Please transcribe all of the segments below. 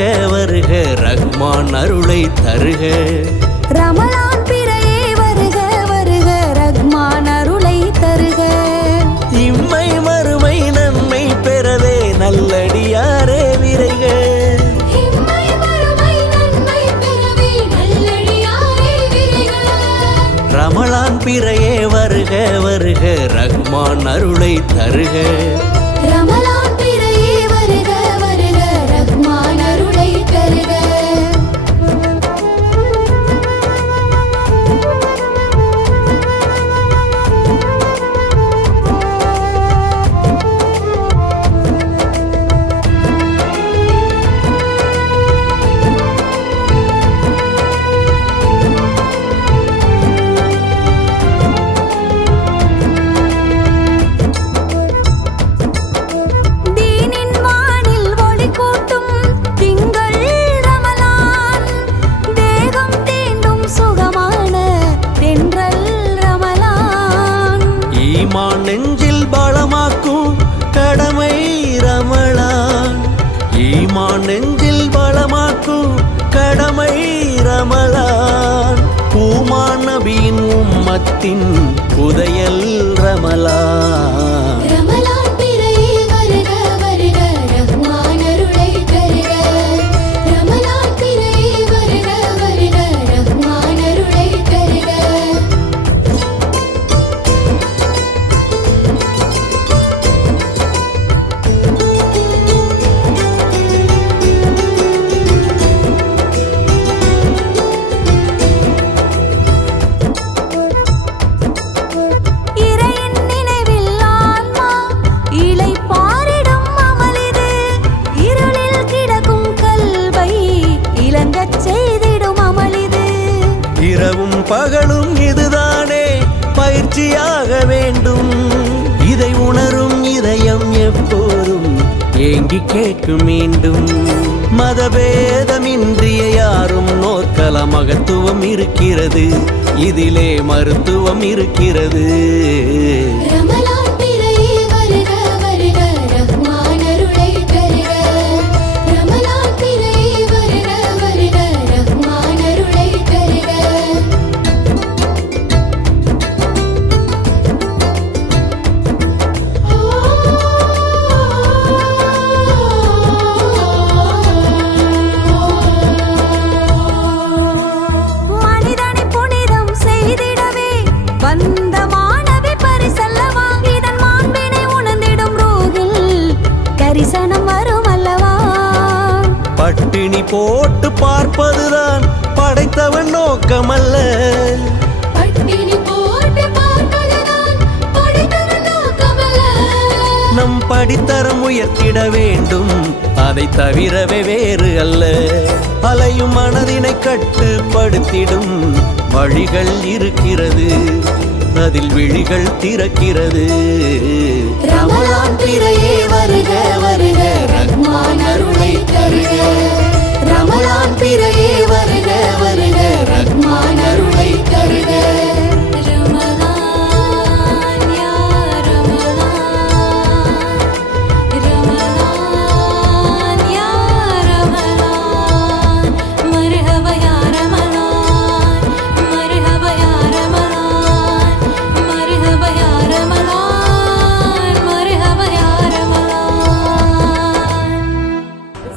வருக வருக ரஹ்மான் அருளை தருக. ரமலான் பிறையே வருக வருக ரஹ்மான் அருளை தருக. இம்மை மறுமை நன்மை பெறவே நல்லடியாரே விரைக. ரமலான் பிறையே வருக வருக ரஹ்மான் அருளை தருக. ரமலான் பிறையே வருக வருக ரஹ்மான் அருளை தருக. ஈமான் நெஞ்சில் பலமாக்கும் கடமை ரமலான். ஈமான் நெஞ்சில் பலமாக்கும் கடமை ரமலான். பூமான் நபியின் உம்மத்தின் புதையல் ரமலான். ரமலான் பிறையே வருக வருக ரஹ்மான் அருளை தருக. ரமலான் பிறையே வருக வருக ரஹ்மான் அருளை தருக. இரவும் பகலும் இதுதானே பயிற்சியாக வேண்டும். இதை உணரும் இதயம் எப்போதும் ஏங்கி கேட்கும் மீண்டும். மதபேதமின்றிய யாரும் நோக்கல மகத்துவம் இருக்கிறது. இதிலே மருத்துவம் இருக்கிறது. பட்டினி போட்டு பார்ப்பதுதான் படைத்தவன் நோக்கமல்ல. நம் படித்தரம் உயர்த்திட வேண்டும், அதை தவிரவே வேறு அல்ல. அலையும் மனதினை கட்டுப்படுத்திடும் வழிகள் இருக்கிறது, அதில் விழிகள் திறக்கிறது. ரமலான் பிறையே வருக வருக ரஹ்மான் அருளை தருக. ரமலான் பிறையே வருக வருக ரஹ்மான் அருளை தருக.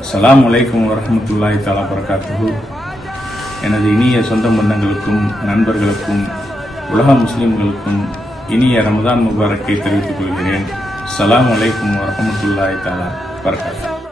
அஸ்ஸலாமு அலைக்கும் வரஹ்மத்துல்லாஹி தஆலா பரகாத்துஹு. எனது இனிய சொந்த பந்தங்களுக்கும் நண்பர்களுக்கும் உலக முஸ்லிம்களுக்கும் இனிய ரமதான் முபாரக்கை தெரிவித்துக் கொள்கிறேன். அஸ்ஸலாமு அலைக்கும் வரஹ்மத்துல்லாஹி தஆலா பரகாத்துஹு.